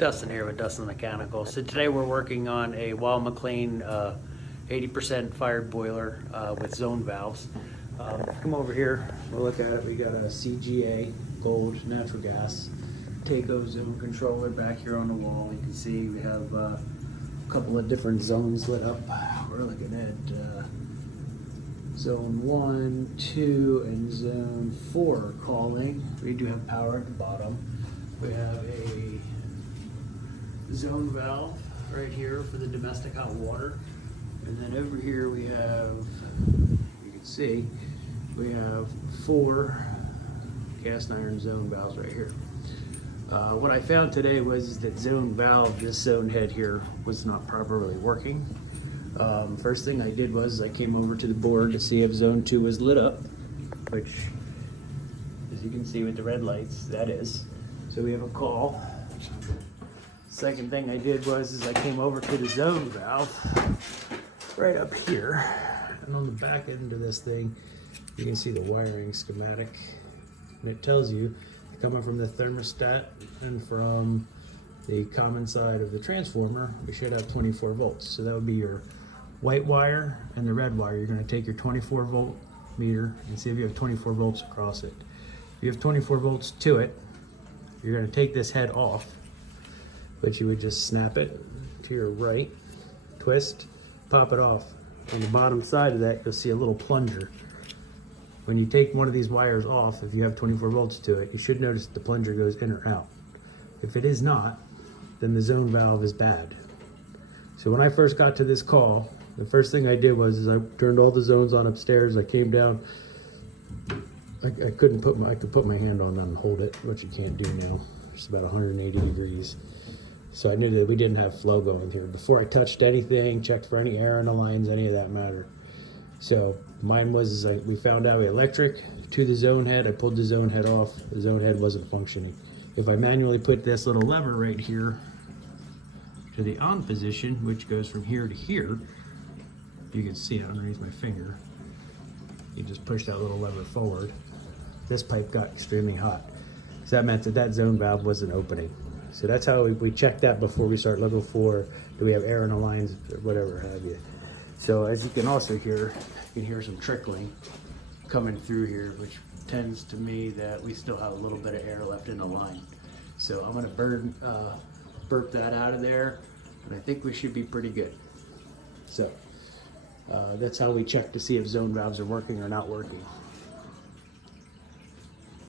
Dustin here with Dustin Mechanical. So today we're working on a Weil McLean 80% fired boiler with zone valves. Come over here, we'll look at it. We got a CGA gold natural gas Takeo zone controller back here on the wall. You can see we have a couple of different zones lit up. We're looking at zone 1, 2, and zone 4 calling. We do have power at the bottom. We have a zone valve right here for the domestic hot water. And then over here we have, you can see, we have 4 cast iron zone valves right here. What I found today was that zone valve, this zone head here, was not properly working. First thing I did was I came over to the board to see if zone 2 was lit up, which, as you can see with the red lights, that is. So we have a call. Second thing I did was I came over to the zone valve right up here, and on the back end of this thing you can see the wiring schematic, and it tells you coming from the thermostat and from the common side of the transformer we should have 24 volts. So that would be your white wire and the red wire. You're going to take your 24 volt meter and see if you have 24 volts across it. If you have 24 volts to it, you're going to take this head off, but you would just snap it to your right, twist, pop it off. On the bottom side of that, you'll see a little plunger. When you take one of these wires off, if you have 24 volts to it, you should notice the plunger goes in or out. If it is not, then the zone valve is bad. So when I first got to this call, the first thing I did was I turned all the zones on upstairs. I came down. I could put my hand on them and hold it, which you can't do now. It's about 180 degrees. So I knew that we didn't have flow going here. Before I touched anything, checked for any air in the lines, any of that matter. So mine was, we found out electric to the zone head. I pulled the zone head off. The zone head wasn't functioning. If I manually put this little lever right here to the on position, which goes from here to here, you can see it underneath my finger. You just push that little lever forward. This pipe got extremely hot. So that meant that that zone valve wasn't opening. So that's how we check that before we start level 4. Do we have air in the lines or whatever have you. So as you can also hear, you can hear some trickling coming through here, which tends to me that we still have a little bit of air left in the line. So I'm gonna burp that out of there, and I think we should be pretty good. So that's how we check to see if zone valves are working or not working.